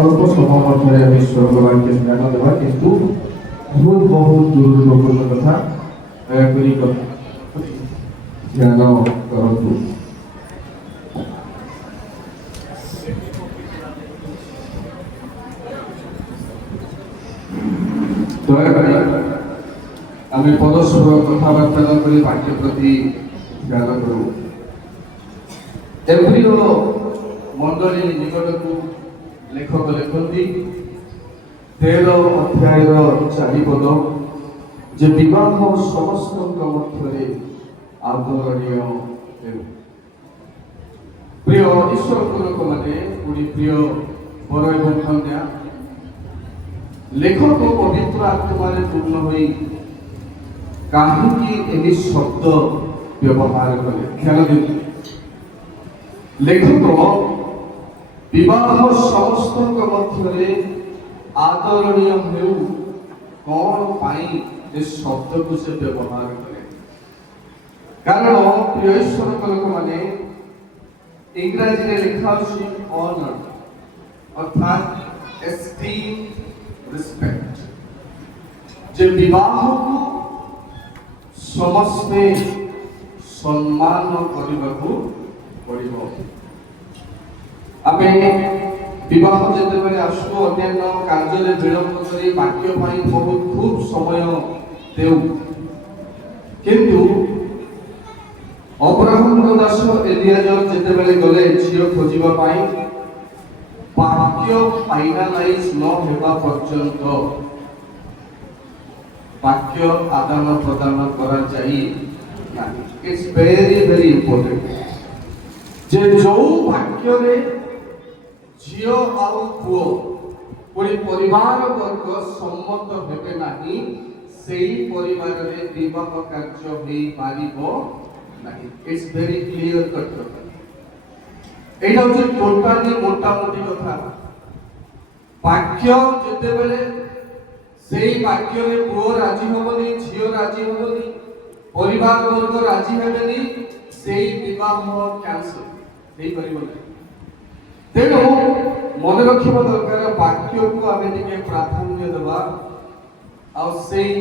অল্প সময় মধ্যে আমি স্বর্গবাক্যে জ্ঞান দেওয়া কিন্তু বহুত বহুত গুরুত্বপূর্ণ কথা দয়াকরি জ্ঞান করতু। দয়াকরি আমি পরস্পর কথাবার্তা করে বাক্য প্রতি জ্ঞান করব। এগুলি হল মণ্ডলী নিকটକୁ লেখক লেখନ୍ତି 13 অধ্যায়ର 4 পদ যে বিবাহ ସମସ୍ତଙ୍କ ମଧ୍ୟରେ ଆଦରଣୀୟ ହେଉ। ପ୍ରିୟ ଈଶ୍ୱରଙ୍କ ଲୋକମାନେ ପୁଣି ପ୍ରିୟ ବର ଏବଂ କନ୍ୟା ଲେଖକ ପବିତ୍ର ଆତ୍ମାରେ ପୂର୍ଣ୍ଣ ହୋଇ କାହିଁକି ଏହି ଶବ୍ଦ ବ୍ୟବହାର କଲେ ଧ୍ୟାନ ଦିଅନ୍ତୁ। ଲେଖକ ବିବାହ ସମସ୍ତଙ୍କ ମଧ୍ୟରେ ଆଦରଣୀୟ ହେଉ କଣ ପାଇଁ ଏ ଶବ୍ଦକୁ ସେ ବ୍ୟବହାର କଲେ? କାରଣ ପ୍ରିୟ ଈଶ୍ୱରଙ୍କ ଲୋକମାନେ ଇଂରାଜୀରେ ଲେଖା ଅଛି ଅନର ଅର୍ଥାତ୍ ଏଷ୍ଟିମ୍ ରେସ୍ପେକ୍ଟ। ଯେ ବିବାହକୁ ସମସ୍ତେ ସମ୍ମାନ କରିବାକୁ ପଡ଼ିବ। ଆମେ ବିବାହ ଯେତେବେଳେ ଆସୁ ଅନ୍ୟାନ୍ୟ କାର୍ଯ୍ୟରେ ବିଳମ୍ବ କରି ବାକ୍ୟ ପାଇଁ ବହୁତ ଖୁବ୍ ସମୟ ଦେଉ, କିନ୍ତୁ ଅବ୍ରାହମଙ୍କ ଦାସ ଏଲିଆଜର ଯେତେବେଳେ ଗଲେ ଝିଅ ଖୋଜିବା ପାଇଁ ବାକ୍ୟ ଫାଇନାଲାଇଜ ନ ହେବା ପର୍ଯ୍ୟନ୍ତ ବାକ୍ୟ ଆଦାନ ପ୍ରଦାନ କରାଯାଇ ନାହିଁ। ଇଟ୍ସ ଭେରି ଭେରି ଇମ୍ପୋର୍ଟାଣ୍ଟ ଯେ ଯୋଉ ବାକ୍ୟରେ ଝିଅ ଆଉ ପୁଅ ପୁଣି ପରିବାର ବର୍ଗ ସମ୍ମତ ହେବେ ନାହିଁ ସେହି ପରିବାରରେ ବିବାହ କାର୍ଯ୍ୟ ହେଇପାରିବ ନାହିଁ। ଇଟ୍ସ ଭେରି କ୍ଲିୟର କଟ୍ କଥା। ଏଇଟା ହଉଛି ଟୋଟାଲି ମୋଟାମୋଟି କଥା। ବାକ୍ୟ ଯେତେବେଳେ ସେଇ ବାକ୍ୟରେ ପୁଅ ରାଜି ହବନି, ଝିଅ ରାଜି ହବନି, ପରିବାର ବର୍ଗ ରାଜି ହେବେନି, ସେଇ ବିବାହ କ୍ୟାନ୍ସଲ ହେଇପାରିବ ନାହିଁ। ତେଣୁ ମନେ ରଖିବା ଦରକାର ବାକ୍ୟକୁ ଆମେ ଟିକେ ପ୍ରାଧାନ୍ୟ ଦେବା ଆଉ ସେଇ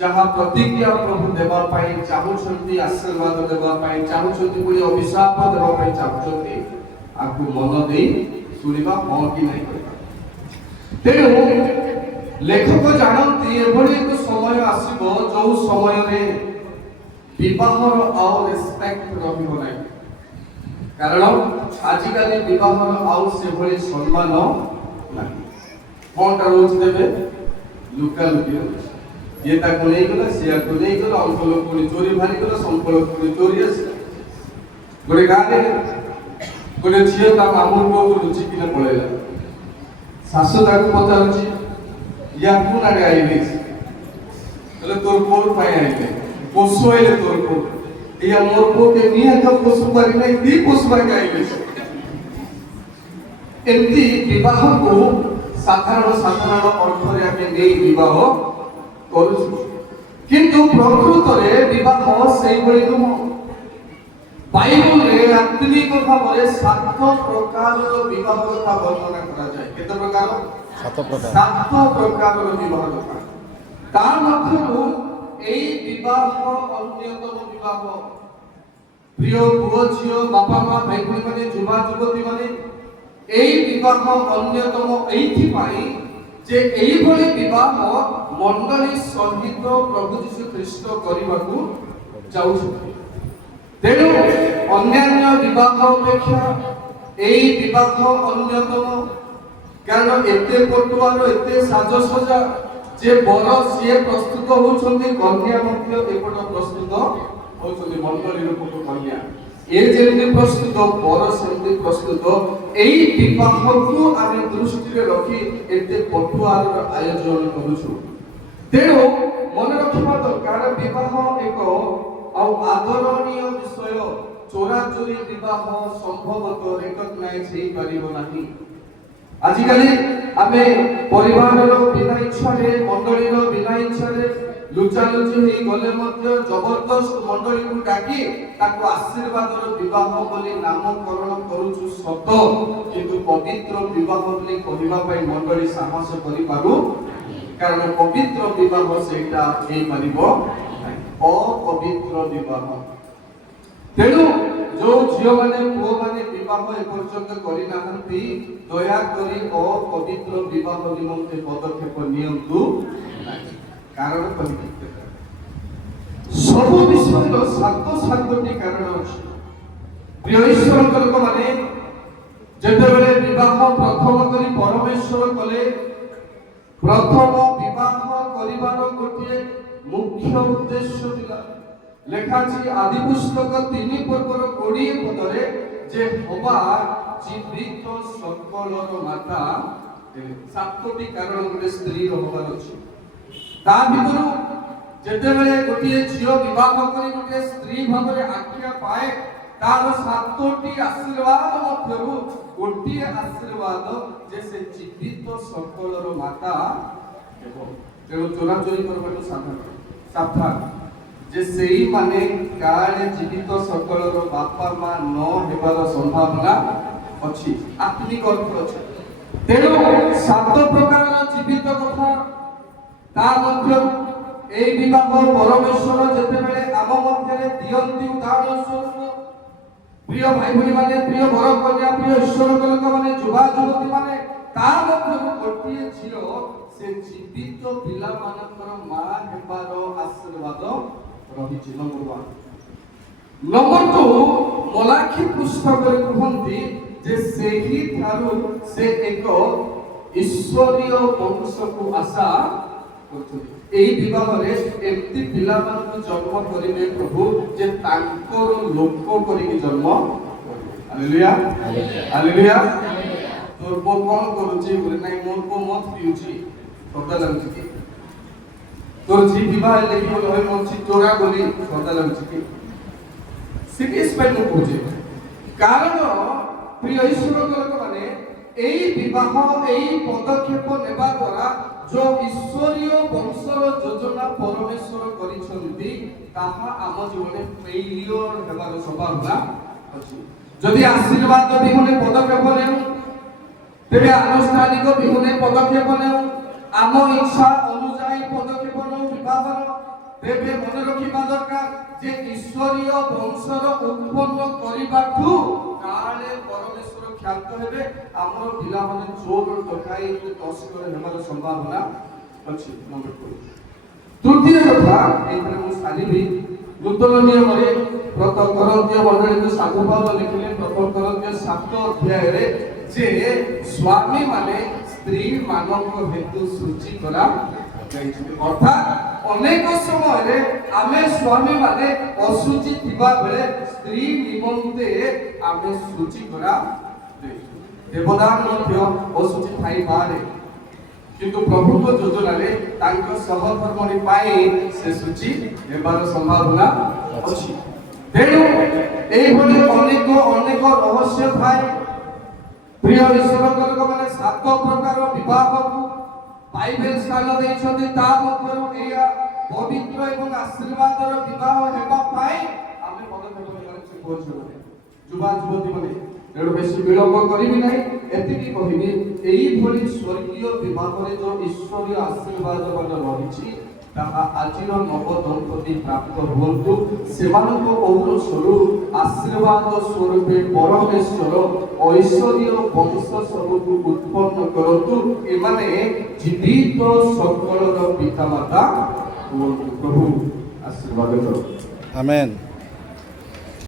ଯାହା ପ୍ରତିକ୍ରିୟା ପ୍ରଭୁ ଦେବା ପାଇଁ ଚାହୁଁଛନ୍ତି, ଆଶୀର୍ବାଦ ଦେବା ପାଇଁ ଚାହୁଁଛନ୍ତି, ପୁଣି ଅଭିଶାପ ଦେବା ପାଇଁ ଚାହୁଁଛନ୍ତି, ଆକୁ ମନ ଦେଇ ଶୁଣିବା ହଁ କି ନାହିଁ କରିବା। ତେଣୁ ଲେଖକ ଜାଣନ୍ତି ଏଭଳି ଏକ ସମୟ ଆସିବ ଯୋଉ ସମୟରେ ବିବାହର ଆଉ ରେସ୍ପେକ୍ଟ ରହିବ ନାହିଁ। କାରଣ ଆଜିକାଲି ବିବାହର ଆଉ ସେଭଳି ସମ୍ମାନ ନାହିଁ। କଣଟା ରହୁଛି ତେବେ? ଲୁକାଲୁକି ରହୁଛି। ଇଏ ତାକୁ ନେଇଗଲା, ସିଆକୁ ନେଇଗଲା, ଅଙ୍କଲ ପୁଣି ଚୋରି ବାହାରିଗଲା, ସମ୍ପଳ ପୁଣି ଚୋରି ଆସିଲା। ଗୋଟେ ଗାଁରେ ଗୋଟେ ଝିଅ ତା ମାମୁଁ ପୁଅକୁ ଲୁଚିକିନା ପଳେଇଲା। ଶାଶୁ ତାକୁ ପଚାରୁଛି ୟାକୁ ନାଡେ ଆଇଲି ହେଲେ ତୋର ପୁଅ ପାଇଁ ଆଇଲେ ପଶୁ ଆଇଲେ ତୋର ପୁଅ या मोर को के निया का पशु पारी नहीं दी पशु पारी आइले। एमती विवाह को साधारण साधारण अर्थरे आमे नै विवाह करू, किंतु प्रकृत रे विवाह सेही भली नुह। बाइबल रे आत्मिक भावरे 7 प्रकार विवाह कथा वर्णना करा जाय। केते प्रकार? 7 प्रकार विवाह कथा। ता मध्यरु এই বিবাহ অন্যতম বিবাহ। প্রিয় পুଅ ঝিଅ বাপা মা ভাই ভଉଣୀ ମାନେ ଯୁବା ଯୁବତୀ ମାନେ এই বিবাহ অন্যতম এইଥିପାଇଁ যে এইଭଳି ବିବାହ ମଣ୍ଡଳୀ ସହିତ ପ୍ରଭୁ ଯୀଶୁ ଖ୍ରୀଷ୍ଟ କରିବାକୁ ଯାଉଛନ୍ତି। ତେଣୁ ଅନ୍ୟାନ୍ୟ ବିବାହ ଅପେକ୍ଷା এই ବିବାହ ଅନ୍ୟତମ। କାରଣ ଏତେ ପଟୁଆର ଏତେ ସାଜସଜା जे बर सी प्रस्तुत होउछन्ती, कन्या मध्य एपट प्रस्तुत होउछन्ती। मंडलीर फोटो कन्या ए जेमि प्रस्तुत, बर सेमि प्रस्तुत। एई विवाहକୁ ଆମେ ଦୃଷ୍ଟିରେ ରଖି ଏତେ ପଟୁଆର ଆୟୋଜନ କରୁଛୁ। ତେଣୁ ମନେ ରଖିବା ଦରକାର ବିବାହ ଏକ ଆଉ ଆଦରଣୀୟ ବିଷୟ। ଚୋରାଚୋରି ବିବାହ ସମ୍ଭବତଃ ରେକଗ୍ନାଇଜ ହେଇପାରିବ ନାହିଁ। आजिकाली आमे परिवारर बिना इच्छारे मंडलीर बिना इच्छारे लुचालुची हेई गले मध्य जबरदस्त मंडली को डाकी ताको आशीर्वादर विवाह बोली नामकरण करूछु। ସତ କିନ୍ତୁ ପବିତ୍ର ବିବାହ ବୋଲି କହିବା ପାଇଁ ମଣ୍ଡଳୀ ସାହସ କରିପାରୁ, କାରଣ ପବିତ୍ର ବିବାହ ସେଇଟା ହେଇପାରିବ ଅପବିତ୍ର ବିବାହ। ତେଣୁ ଯୋଉ ଝିଅମାନେ ପୁଅମାନେ ବିବାହ ଏପର୍ଯ୍ୟନ୍ତ କରିନାହାନ୍ତି, ଦୟାକରି ଅପବିତ୍ର ବିବାହ ନିମନ୍ତେ ପଦକ୍ଷେପ ନିଅନ୍ତୁ ନାହିଁ। କାରଣ କହିବି ସବୁ ବିଷୟର ସାତଟି କାରଣ ଅଛି। ପ୍ରିୟ ଈଶ୍ୱରଙ୍କ ଲୋକମାନେ, ଯେତେବେଳେ ବିବାହ ପ୍ରଥମ କରି ପରମେଶ୍ୱର କଲେ, ପ୍ରଥମ ବିବାହ କରିବାର ଗୋଟିଏ ମୁଖ୍ୟ ଉଦ୍ଦେଶ୍ୟ ଥିଲା। ଲେଖା ଅଛି ଆଦି ପୁସ୍ତକ 3 ପର୍ବର 20 ପଦରେ ଯେ ହବା ଜୀବିତ ସକଳର ମାତା। 7ଟି କାରଣ ଗୋଟେ ସ୍ତ୍ରୀର ହବାର ଅଛି। ତା ଭିତରୁ ଯେତେବେଳେ ଗୋଟିଏ ଝିଅ ବିବାହ କରି ଗୋଟିଏ ସ୍ତ୍ରୀ ଭାବରେ ଆଖ୍ୟା ପାଏ, ତାର 7ଟି ଆଶୀର୍ବାଦ ମଧ୍ୟରୁ ଗୋଟିଏ ଆଶୀର୍ବାଦ ଯେ ସେ ଜୀବିତ ସକଳର ମାତା ହେବ। ତେଣୁ ଚୋରାଚୋରି କରିବାଠୁ ସାବଧାନ ଯେ ସେଇମାନେ କାଳେ ଜୀବିତ ସକଳର ବାପା ମା ନ ହେବାର ସମ୍ଭାବନା ଅଛି, ଆତ୍ମିକ ଅର୍ଥ ଅଛି। ତେଣୁ 7 ପ୍ରକାରର ଜୀବିତ କଥା, ତା ମଧ୍ୟରୁ এই বিবাহ পরমেশ্বর যেতেবেলে আম মধ্যে দিয়ন্তি উদাহরণ স্বরূপ। প্রিয় ভাই ভনী মানে, প্রিয় বর কন্যা, প্রিয় ঈশ্বর লোক মানে, যুবা যুবতী মানে, তার মধ্যে গোটিয়ে ঝিও সে জীবিত পিলা মানকর মা হেবার আশীর্বাদ রহিছি। নম্বর 1। নম্বর 2, মলাখী পুস্তকরে কুহନ୍ତି যে ସେହି ଠାରୁ ସେ ଏକ ଈଶ୍ୱରୀୟ ବଂଶକୁ ଆଶା କରୁଛନ୍ତି। এই বিবাহরে এমতি পিলাମାନଙ୍କୁ জন্ম করিবে প্রভু যে তাଙ୍କର লোক করিকি জন্ম করিবে। Hallelujah hallelujah. তোর পুଅ କଣ କରୁଛି ବୋଲେ ନାଇଁ ମୋର ପୁଅ ମଦ ପିଉଛି, ସଦା ଲାଗୁଛି କି? তোর ঝি বিবাহ লেখি বলে হয় ମୋର ଝି ଚୋରା ବୋଲି ସଦା ଲାଗୁଛି କି? সিরিয়াস ପାଇଁ ମୁଁ କହୁଛି, କାରଣ ପ୍ରିୟ ଈଶ୍ୱରଙ୍କ ଲୋକମାନେ, এই বিবাহ এই পদক্ষেপ নেবা দ্বারা जो ईश्वरीय वंशर योजना परमेश्वर करिसंती ताहा आम जीवन फेलियर हेबार संभावना अछि। जदि आशीर्वाद बिहुने पदक्षेप नेउ, तेबे अनुष्ठानिक बिहुने पदक्षेप नेउ, आम इच्छा अनुसार पदक्षेप नेउ विवाहर, तेबे मन रखिबा दरकार जे ईश्वरीय वंशर उत्पन्न करिबाठू काले परमेश्वर ख्यात हेबे, आमर पिला माने चोर डकाई तस्कर हेबार संभावना अछि। नंबर 2। तृतीय कथा एथरे मु सालिबी नूतन नियम रे प्रथम करन्तीय मंडली को साधु पावल लिखिले प्रथम करन्तीय 7 अध्याय रे जे स्वामी माने स्त्री मानक हेतु सूची करा जाइछि। अर्थात अनेक समय रे आमे स्वामी माने असुचि थिबा बेले स्त्री निमंते आमे सूची करा देवदान मध्य असुचि थाई पारे, किंतु प्रभु को योजना रे तांको सहधर्मणी पाए से सूची हेबार संभावना अछि। तेणु एई भली अनेक अनेक रहस्य थाए। प्रिय ईश्वर लोक माने 7 प्रकार विवाह को बाइबल स्थान दैछथि, ता मध्यरु एया पवित्र एवं आशीर्वादर विवाह हेबा पाए आमे पदक्षेप नेबार पहुँचबे। युवा युवती माने तेणु बेसी विलम्ब करिबि नाही, एतिकी कहिबि एई भली स्वर्गीय विवाहरे जो ईश्वरीय आशीर्वाद मान रहिछि ताहा आजिर नव दंपति प्राप्त हुअन्तु। सेमानको पौर स्वरूप आशीर्वाद स्वरूपे परमेश्वर ऐश्वर्य वंश सबको उत्पन्न करन्तु। एमाने जीवित सकलर पितामाता हुअन्तु। प्रभु आशीर्वाद करो। आमेन।